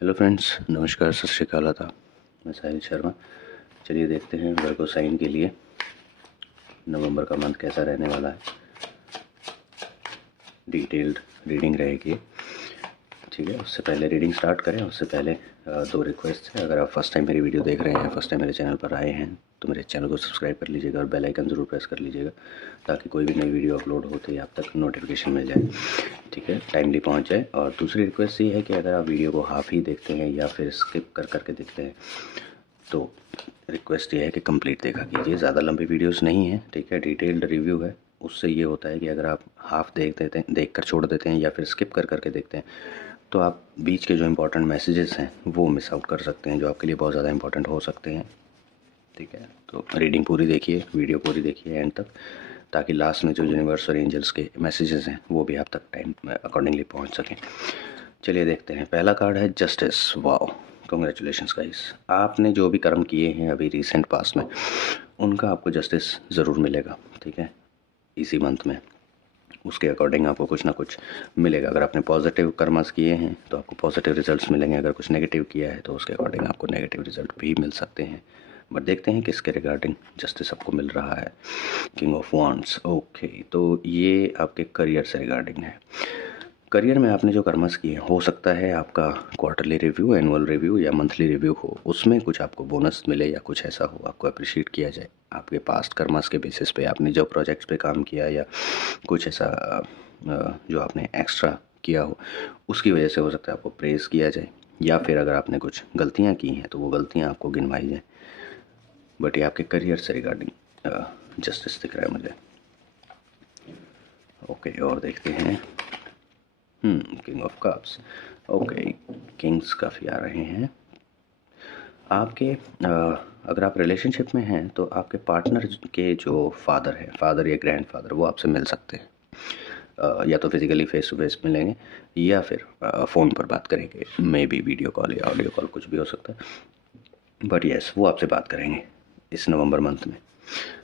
Hello friends, नमस्कार, सत श्री अकाल था। मैं साहिल शर्मा। चलिए देखते हैं वर्गो साइन के लिए नवंबर का मंथ कैसा रहने वाला है। डिटेल्ड रीडिंग रहेगी, ठीक है। उससे पहले रीडिंग स्टार्ट करें उससे पहले दो रिक्वेस्ट है। अगर आप फर्स्ट टाइम मेरी वीडियो देख रहे हैं, फर्स्ट टाइम मेरे चैनल पर आए हैं, तो मेरे चैनल को सब्सक्राइब कर लीजिएगा और बेल आइकन ज़रूर प्रेस कर लीजिएगा ताकि कोई भी नई वीडियो अपलोड होते ही आप तक नोटिफिकेशन मिल जाए, ठीक है, टाइमली पहुंच जाए। और दूसरी रिक्वेस्ट ये है कि अगर आप वीडियो को हाफ ही देखते हैं या फिर स्किप कर करके देखते हैं तो रिक्वेस्ट ये है कि कंप्लीट देखा कीजिए। ज़्यादा लंबी वीडियोस नहीं है, ठीक है, डिटेल्ड रिव्यू है। उससे ये होता है कि अगर आप हाफ देख देते हैं, देख कर छोड़ देते हैं या फिर स्किप कर करके देखते हैं तो आप बीच के जो इंपॉर्टेंट मैसेजेस हैं वो मिस आउट कर सकते हैं, जो आपके लिए बहुत ज़्यादा इंपॉर्टेंट हो सकते हैं, ठीक है। तो रीडिंग पूरी देखिए, वीडियो पूरी देखिए एंड तक, ताकि लास्ट में जो यूनिवर्स और एंजल्स के मैसेजेस हैं वो भी आप तक टाइम अकॉर्डिंगली पहुंच सकें। चलिए देखते हैं। पहला कार्ड है जस्टिस। Wow, congratulations guys. आपने जो भी कर्म किए हैं अभी रिसेंट पास्ट में, उनका आपको जस्टिस ज़रूर मिलेगा, ठीक है, इसी मंथ में। उसके अकॉर्डिंग आपको कुछ ना कुछ मिलेगा। अगर आपने पॉजिटिव कर्मस किए हैं तो आपको पॉजिटिव रिजल्ट्स मिलेंगे, अगर कुछ नेगेटिव किया है तो उसके अकॉर्डिंग आपको नेगेटिव रिजल्ट भी मिल सकते हैं। बट देखते हैं किसके रिगार्डिंग जस्टिस आपको मिल रहा है। किंग ऑफ वांड्स, ओके, तो ये आपके करियर से रिगार्डिंग है। करियर में आपने जो कर्मस किए, हो सकता है आपका क्वार्टरली रिव्यू, एनुअल रिव्यू या मंथली रिव्यू हो, उसमें कुछ आपको बोनस मिले या कुछ ऐसा हो, आपको अप्रिशिएट किया जाए। आपके पास्ट कर्मस के बेसिस पे आपने जो प्रोजेक्ट्स पे काम किया या कुछ ऐसा जो आपने एक्स्ट्रा किया हो, उसकी वजह से हो सकता है आपको प्रेज़ किया जाए, या फिर अगर आपने कुछ गलतियाँ की हैं तो वो गलतियाँ आपको गिनवाई जाएँ। बट ये आपके करियर से रिगार्डिंग जस्टिस दिख रहा है मुझे। ओके, और देखते हैं। King of cups, okay, Kings काफ़ी आ रहे हैं आपके। अगर आप रिलेशनशिप में हैं तो आपके पार्टनर के जो फादर है, फादर या ग्रैंड फादर, वो आपसे मिल सकते हैं। या तो फिज़िकली फेस टू फेस मिलेंगे या फिर फ़ोन पर बात करेंगे, मे बी वीडियो कॉल या ऑडियो कॉल, कुछ भी हो सकता है। बट यस, वो आपसे बात करेंगे इस नवंबर मंथ में,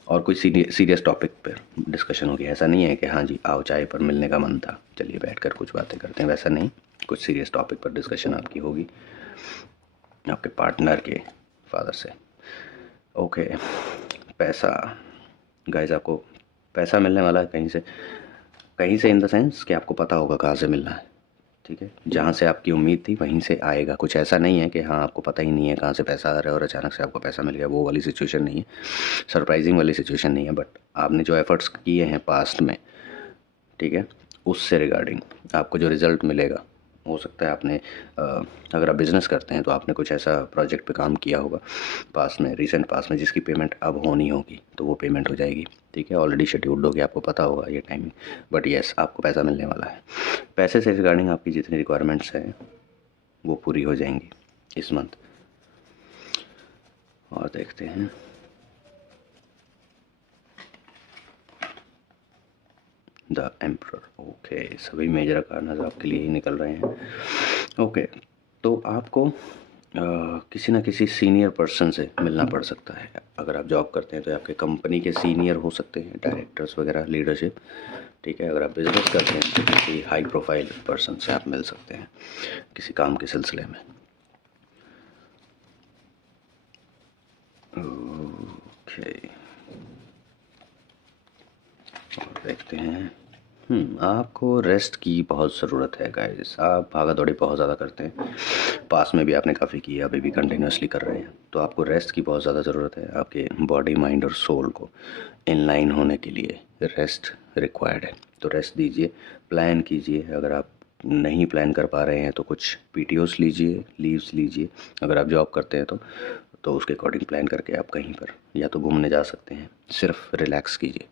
और कोई सीरियस टॉपिक पर डिस्कशन होगी। ऐसा नहीं है कि हाँ जी आओ चाय पर मिलने का मन था, चलिए बैठकर कुछ बातें करते हैं, वैसा नहीं। कुछ सीरियस टॉपिक पर डिस्कशन आपकी होगी आपके पार्टनर के फादर से। ओके, पैसा गाइस, आपको पैसा मिलने वाला है कहीं से इन द सेंस कि आपको पता होगा कहाँ से मिलना है, ठीक है। जहाँ से आपकी उम्मीद थी वहीं से आएगा। कुछ ऐसा नहीं है कि हाँ आपको पता ही नहीं है कहाँ से पैसा आ रहा है और अचानक से आपको पैसा मिल गया, वो वाली सिचुएशन नहीं है, सरप्राइजिंग वाली सिचुएशन नहीं है। बट आपने जो एफर्ट्स किए हैं पास्ट में, ठीक है, उससे रिगार्डिंग आपको जो रिज़ल्ट मिलेगा, हो सकता है आपने अगर आप बिज़नेस करते हैं तो आपने कुछ ऐसा प्रोजेक्ट पे काम किया होगा पास में, रिसेंट पास में, जिसकी पेमेंट अब होनी होगी, तो वो पेमेंट हो जाएगी, ठीक है। ऑलरेडी शेड्यूल्ड हो गया, आपको पता होगा ये टाइमिंग। बट येस, आपको पैसा मिलने वाला है। पैसे से रिगार्डिंग आपकी जितनी रिक्वायरमेंट्स हैं वो पूरी हो जाएंगी इस मंथ। और देखते हैं। द एम्परर, ओके, सभी मेजर कार्नर्स आपके लिए ही निकल रहे हैं। ओके, तो आपको किसी ना किसी सीनियर पर्सन से मिलना पड़ सकता है। अगर आप जॉब करते हैं तो आपके कंपनी के सीनियर हो सकते हैं, डायरेक्टर्स वगैरह, लीडरशिप, ठीक है। अगर आप बिजनेस करते हैं तो किसी हाई प्रोफाइल पर्सन से आप मिल सकते हैं किसी काम के सिलसिले में। ओके, और देखते हैं। आपको रेस्ट की बहुत ज़रूरत है गाइस। आप भागा दौड़ी बहुत ज़्यादा करते हैं, पास में भी आपने काफ़ी की, अभी भी कंटिन्यूसली कर रहे हैं, तो आपको रेस्ट की बहुत ज़्यादा ज़रूरत है। आपके बॉडी, माइंड और सोल को इन लाइन होने के लिए रेस्ट रिक्वायर्ड है, तो रेस्ट दीजिए, प्लान कीजिए। अगर आप नहीं प्लान कर पा रहे हैं तो कुछ पीटीओस लीजिए, लीव्स लीजिए। अगर आप जॉब करते हैं तो उसके अकॉर्डिंग प्लान करके आप कहीं पर या तो घूमने जा सकते हैं, सिर्फ रिलैक्स कीजिए,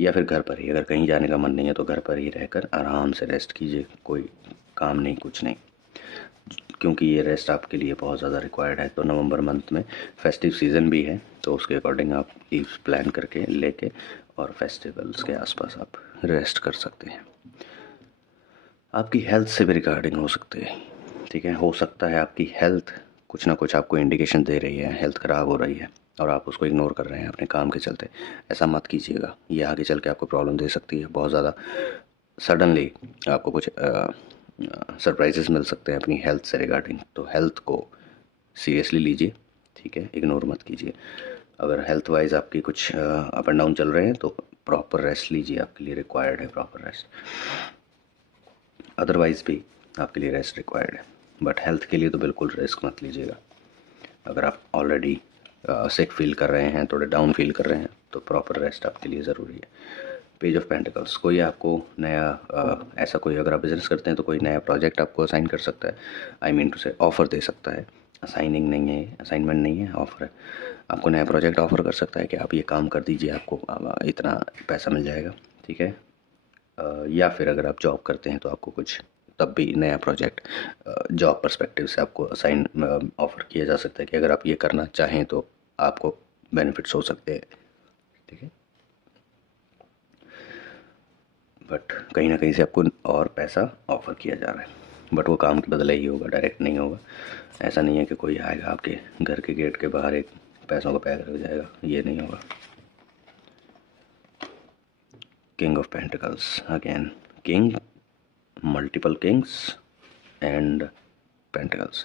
या फिर घर पर ही, अगर कहीं जाने का मन नहीं है तो घर पर ही रहकर आराम से रेस्ट कीजिए। कोई काम नहीं, कुछ नहीं, क्योंकि ये रेस्ट आपके लिए बहुत ज़्यादा रिक्वायर्ड है। तो नवंबर मंथ में फेस्टिव सीज़न भी है, तो उसके अकॉर्डिंग आप लीव्स प्लान करके लेके और फेस्टिवल्स के आसपास आप रेस्ट कर सकते हैं। आपकी हेल्थ से भी रिगार्डिंग हो सकते हैं, ठीक है। हो सकता है आपकी हेल्थ कुछ ना कुछ आपको इंडिकेशन दे रही है, हेल्थ ख़राब हो रही है और आप उसको इग्नोर कर रहे हैं अपने काम के चलते। ऐसा मत कीजिएगा, ये आगे चल के आपको प्रॉब्लम दे सकती है बहुत ज़्यादा। सडनली आपको कुछ सरप्राइजेस मिल सकते हैं अपनी हेल्थ से रिगार्डिंग। तो हेल्थ को सीरियसली लीजिए, ठीक है, इग्नोर मत कीजिए। अगर हेल्थ वाइज आपकी कुछ अप एंड डाउन चल रहे हैं तो प्रॉपर रेस्ट लीजिए, आपके लिए रिक्वायर्ड है प्रॉपर रेस्ट। अदरवाइज़ भी आपके लिए रेस्ट रिक्वायर्ड है, बट हेल्थ के लिए तो बिल्कुल रिस्क मत लीजिएगा। अगर आप ऑलरेडी सिक फील कर रहे हैं, थोड़े डाउन फील कर रहे हैं, तो प्रॉपर रेस्ट आपके लिए ज़रूरी है। पेज ऑफ पेंटिकल्स, कोई आपको नया ऐसा कोई, अगर आप बिज़नेस करते हैं तो कोई नया प्रोजेक्ट आपको असाइन कर सकता है, आई मीन टू से ऑफ़र दे सकता है। असाइनिंग नहीं है, असाइनमेंट नहीं है, ऑफ़र है। आपको नया प्रोजेक्ट ऑफ़र कर सकता है कि आप ये काम कर दीजिए, आपको इतना पैसा मिल जाएगा, ठीक है। या फिर अगर आप जॉब करते हैं तो आपको कुछ तब भी नया प्रोजेक्ट जॉब पर्सपेक्टिव से आपको असाइन ऑफ़र किया जा सकता है कि अगर आप ये करना चाहें तो आपको बेनिफिट्स हो सकते हैं, ठीक है। बट कहीं ना कहीं से आपको और पैसा ऑफ़र किया जा रहा है, बट वो काम के बदले ही होगा, डायरेक्ट नहीं होगा। ऐसा नहीं है कि कोई आएगा आपके घर के गेट के बाहर एक पैसों का पैक रख जाएगा, ये नहीं होगा। King of pentacles, again king, multiple Kings and pentacles.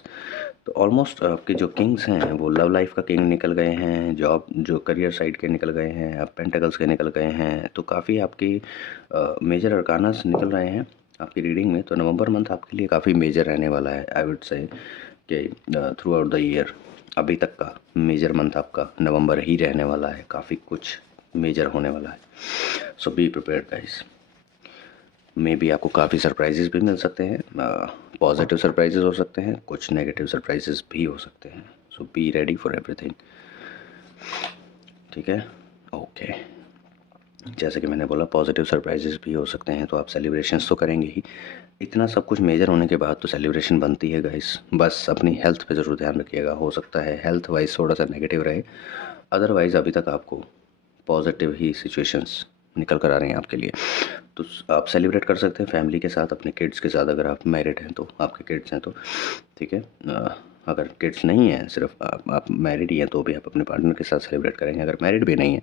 तो ऑलमोस्ट आपके जो किंग्स हैं वो लव लाइफ का किंग निकल गए हैं, जॉब जो करियर साइड के निकल गए हैं, अब पेंटिकल्स के निकल गए हैं। तो काफ़ी आपकी मेजर अरकानास निकल रहे हैं आपकी रीडिंग में। तो नवंबर मंथ आपके लिए काफ़ी मेजर रहने वाला है, आई वुड से कि थ्रू आउट द ईयर अभी तक का मेजर मंथ आपका नवंबर ही रहने वाला है। काफ़ी कुछ मेजर होने वाला है, सो बी प्रिपेयर्ड गाइस। मे भी आपको काफ़ी सरप्राइजेस भी मिल सकते हैं, पॉजिटिव सरप्राइजेस हो सकते हैं, कुछ नेगेटिव सरप्राइजेस भी हो सकते हैं। सो बी रेडी फॉर एवरीथिंग, ठीक है, ओके। जैसे कि मैंने बोला पॉजिटिव सरप्राइजेस भी हो सकते हैं, तो आप सेलिब्रेशंस तो करेंगे ही। इतना सब कुछ मेजर होने के बाद तो सेलिब्रेशन बनती है गाइस। बस अपनी हेल्थ पे ज़रूर ध्यान रखिएगा, हो सकता है हेल्थ वाइज थोड़ा सा नेगेटिव रहे, अदरवाइज़ अभी तक आपको पॉजिटिव ही सिचुएशंस निकल कर आ रही हैं आपके लिए। तो आप सेलिब्रेट कर सकते हैं फैमिली के साथ, अपने किड्स के साथ। अगर आप मैरिड हैं तो आपके किड्स हैं तो ठीक है, अगर किड्स नहीं हैं, सिर्फ आप मैरिड ही हैं तो भी आप अपने पार्टनर के साथ सेलिब्रेट करेंगे। अगर मैरिड भी नहीं है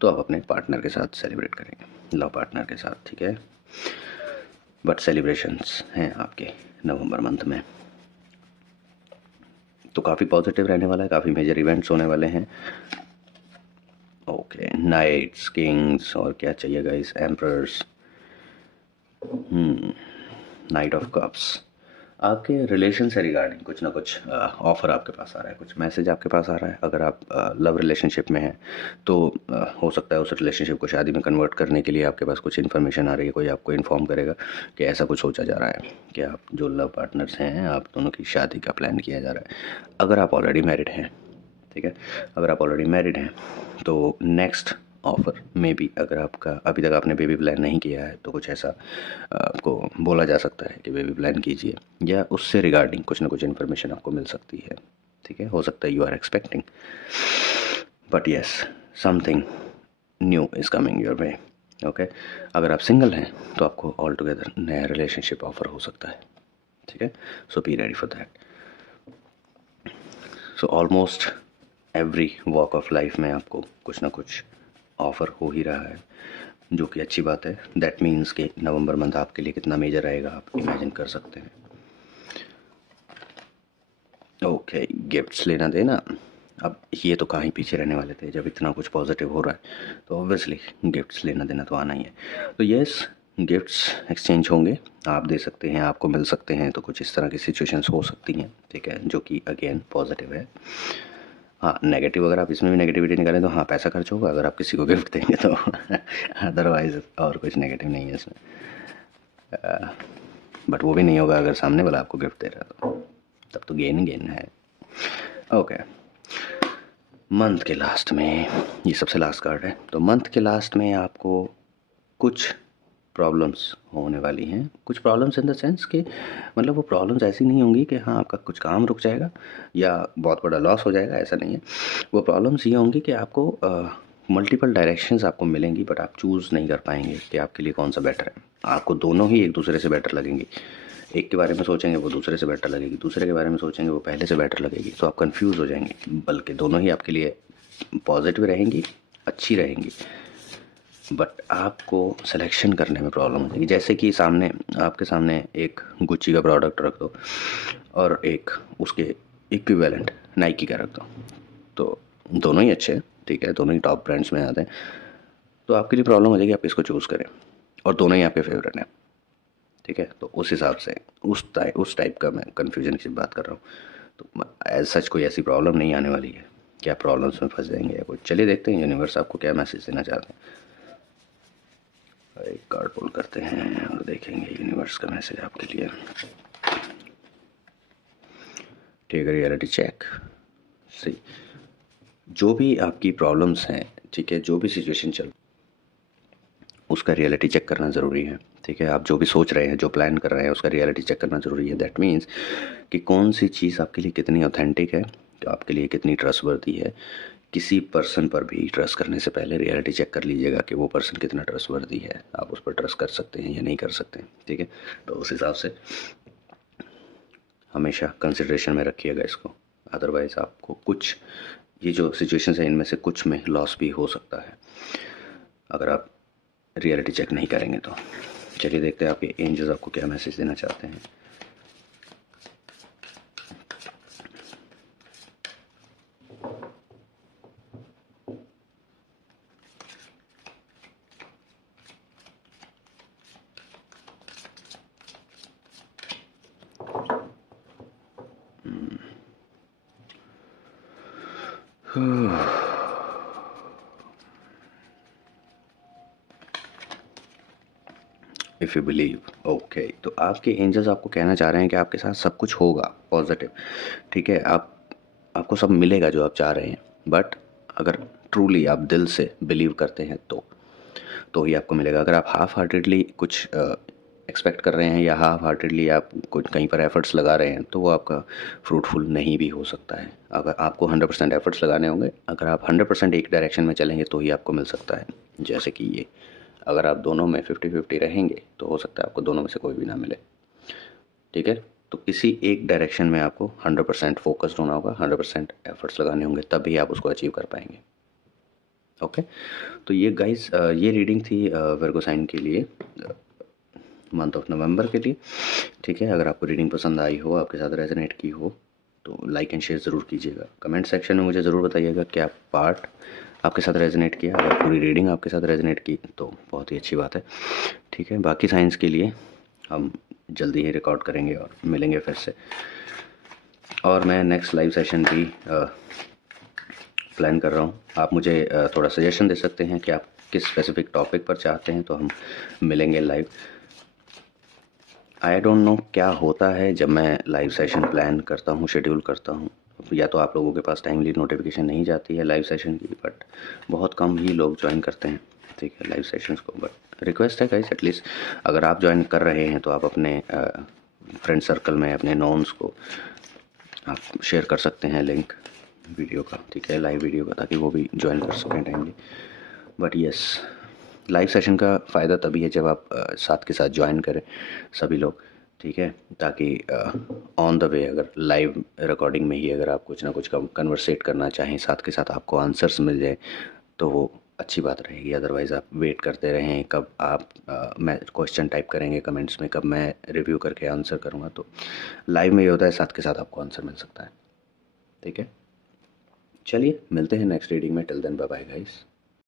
तो आप अपने पार्टनर के साथ सेलिब्रेट करेंगे, लव पार्टनर के साथ, ठीक है। बट सेलिब्रेशंस हैं आपके नवंबर मंथ में, तो काफ़ी पॉजिटिव रहने वाला है, काफ़ी मेजर इवेंट्स होने वाले हैं। ओके, नाइट्स, किंग्स और क्या चाहिए guys, emperors, night of cups. आपके रिलेशन से रिगार्डिंग कुछ ना कुछ ऑफ़र आपके पास आ रहा है, कुछ मैसेज आपके पास आ रहा है। अगर आप लव रिलेशनशिप में हैं तो हो सकता है उस रिलेशनशिप को शादी में कन्वर्ट करने के लिए आपके पास कुछ इन्फॉर्मेशन आ रही है, कोई आपको इन्फॉर्म करेगा कि ऐसा कुछ सोचा जा रहा है कि आप जो लव पार्टनर्स हैं आप दोनों की शादी का प्लान किया जा रहा है। अगर आप ऑलरेडी मैरिड हैं, ठीक है, अगर आप ऑलरेडी मैरिड हैं तो नेक्स्ट ऑफ़र में भी, अगर आपका अभी तक आपने बेबी प्लान नहीं किया है तो कुछ ऐसा आपको बोला जा सकता है कि बेबी प्लान कीजिए, या उससे रिगार्डिंग कुछ ना कुछ इन्फॉर्मेशन आपको मिल सकती है, ठीक है। हो सकता है you are expecting, but yes something new is coming your way, okay. अगर आप सिंगल हैं तो आपको ऑल टुगेदर नया रिलेशनशिप ऑफ़र हो सकता है, ठीक है। So be ready for that. So almost every walk of life में आपको कुछ ना कुछ ऑफ़र हो ही रहा है, जो कि अच्छी बात है। दैट मीन्स कि नवंबर मंथ आपके लिए कितना मेजर रहेगा आप इमेजिन कर सकते हैं। ओके, गिफ्ट्स लेना देना, अब ये तो कहाँ ही पीछे रहने वाले थे। जब इतना कुछ पॉजिटिव हो रहा है तो ऑब्वियसली गिफ्ट्स लेना देना तो आना ही है। तो यस, गिफ्ट्स एक्सचेंज होंगे, आप दे सकते हैं, आपको मिल सकते हैं। तो कुछ इस तरह की सिचुएशंस हो सकती हैं, ठीक है, जो कि अगेन पॉजिटिव है। हाँ, नेगेटिव अगर आप इसमें भी नेगेटिविटी निकालें तो हाँ, पैसा खर्च होगा अगर आप किसी को गिफ्ट देंगे तो अदरवाइज और कुछ नेगेटिव नहीं है इसमें। बट वो भी नहीं होगा अगर सामने वाला आपको गिफ्ट दे रहा है, तो तब तो गेन ही गेन है। ओके, मंथ के लास्ट में, ये सबसे लास्ट कार्ड है, तो मंथ के लास्ट में आपको कुछ प्रॉब्लम्स होने वाली हैं। कुछ प्रॉब्लम्स इन द सेंस कि मतलब वो प्रॉब्लम्स ऐसी नहीं होंगी कि हाँ आपका कुछ काम रुक जाएगा या बहुत बड़ा लॉस हो जाएगा, ऐसा नहीं है। वो प्रॉब्लम्स ये होंगी कि आपको मल्टीपल डायरेक्शंस आपको मिलेंगी, बट आप चूज़ नहीं कर पाएंगे कि आपके लिए कौन सा बेटर है। आपको दोनों ही एक दूसरे से बेटर लगेंगी। एक के बारे में सोचेंगे वो दूसरे से बेटर लगेगी, दूसरे के बारे में सोचेंगे वो पहले से बेटर लगेगी, तो आप कंफ्यूज हो जाएंगे। बल्कि दोनों ही आपके लिए पॉजिटिव रहेंगी, अच्छी रहेंगी, बट आपको सिलेक्शन करने में प्रॉब्लम होगी। जैसे कि आपके सामने एक गुच्ची का प्रोडक्ट रख दो और एक उसके इक्विवेलेंट नाइकी का रख दो, तो दोनों ही अच्छे हैं, ठीक है, दोनों ही टॉप ब्रांड्स में आते हैं, तो आपके लिए प्रॉब्लम हो जाएगी आप इसको चूज़ करें, और दोनों ही आपके फेवरेट हैं, ठीक है। तो उस हिसाब से उस टाइप का मैं कन्फ्यूजन की बात कर रहा हूँ। तो एज सच कोई ऐसी प्रॉब्लम नहीं आने वाली है, क्या प्रॉब्लम्स में फंस जाएंगे या कुछ। चलिए देखते हैं यूनिवर्स आपको क्या मैसेज देना चाहते हैं। एक कार्ड पुल करते हैं और देखेंगे यूनिवर्स का मैसेज आपके लिए। Take a reality check. See, जो भी आपकी प्रॉब्लम्स हैं, ठीक है, जो भी सिचुएशन चल, उसका रियलिटी चेक करना ज़रूरी है, ठीक है। आप जो भी सोच रहे हैं, जो प्लान कर रहे हैं, उसका रियलिटी चेक करना ज़रूरी है। दैट मीन्स कि कौन सी चीज़ आपके लिए कितनी ऑथेंटिक है, आपके लिए कितनी ट्रस्टवर्दी है। किसी पर्सन पर भी ट्रस्ट करने से पहले रियलिटी चेक कर लीजिएगा कि वो पर्सन कितना ट्रस्टवर्दी है, आप उस पर ट्रस्ट कर सकते हैं या नहीं कर सकते हैं, ठीक है। तो उस हिसाब से हमेशा कंसिडरेशन में रखिएगा इसको, अदरवाइज़ आपको कुछ ये जो सिचुएशंस है इनमें से कुछ में लॉस भी हो सकता है अगर आप रियलिटी चेक नहीं करेंगे तो। चलिए देखते हैं आपके एंजल्स आपको क्या मैसेज देना चाहते हैं। इफ़ यू बिलीव, ओके, तो आपके एंजल्स आपको कहना चाह रहे हैं कि आपके साथ सब कुछ होगा पॉजिटिव, ठीक है। आपको सब मिलेगा जो आप चाह रहे हैं, बट अगर ट्रूली आप दिल से बिलीव करते हैं तो ही आपको मिलेगा। अगर आप हाफ हार्टेडली कुछ एक्सपेक्ट कर रहे हैं या हाफ हार्टेडली आप कुछ कहीं पर एफर्ट्स लगा रहे हैं, तो वो आपका फ्रूटफुल नहीं भी हो सकता है। अगर आपको 100% एफर्ट्स लगाने होंगे, अगर आप 100% एक डायरेक्शन में चलेंगे तो ही आपको मिल सकता है। जैसे कि ये, अगर आप दोनों में 50-50 रहेंगे तो हो सकता है आपको दोनों में से कोई भी ना मिले, ठीक है। तो किसी एक डायरेक्शन में आपको 100% फोकस्ड होना होगा, 100% एफर्ट्स लगाने होंगे, तभी आप उसको अचीव कर पाएंगे। ओके, तो ये गाइस ये रीडिंग थी वर्गो साइन के लिए, मंथ ऑफ नवंबर के लिए, ठीक है। अगर आपको रीडिंग पसंद आई हो, आपके साथ रेजोनेट की हो, तो लाइक एंड शेयर ज़रूर कीजिएगा। कमेंट सेक्शन में मुझे ज़रूर बताइएगा क्या पार्ट आपके साथ रेजोनेट किया। अगर पूरी रीडिंग आपके साथ रेजोनेट की तो बहुत ही अच्छी बात है, ठीक है। बाकी साइंस के लिए हम जल्दी ही रिकॉर्ड करेंगे और मिलेंगे फिर से, और मैं नेक्स्ट लाइव सेशन भी प्लान कर रहा हूँ। आप मुझे थोड़ा सजेशन दे सकते हैं कि आप किस स्पेसिफिक टॉपिक पर चाहते हैं, तो हम मिलेंगे लाइव। आई डोंट नो क्या होता है जब मैं लाइव सेशन प्लान करता हूँ, शेड्यूल करता हूँ, या तो आप लोगों के पास टाइमली नोटिफिकेशन नहीं जाती है लाइव सेशन की, बट बहुत कम ही लोग ज्वाइन करते हैं, ठीक है, लाइव सेशंस को। बट रिक्वेस्ट है गाइस, एटलीस्ट अगर आप ज्वाइन कर रहे हैं तो आप अपने फ्रेंड सर्कल में, अपने नॉन्स को आप शेयर कर सकते हैं लिंक वीडियो का, ठीक है, लाइव वीडियो का, ताकि वो भी ज्वाइन कर सकें timely. But yes, live session का फ़ायदा तभी है जब आप साथ के साथ ज्वाइन करें सभी लोग, ठीक है, ताकि ऑन द वे अगर लाइव रिकॉर्डिंग में ही अगर आप कुछ ना कुछ कन्वर्सेट करना चाहें, साथ के साथ आपको आंसर्स मिल जाए तो वो अच्छी बात रहेगी। अदरवाइज़ आप वेट करते रहें कब आप मैं क्वेश्चन टाइप करेंगे कमेंट्स में, कब मैं रिव्यू करके आंसर करूँगा। तो लाइव में ये होता है साथ के साथ आपको आंसर मिल सकता है, ठीक है। चलिए मिलते हैं नेक्स्ट रीडिंग में। Till then bye bye guys.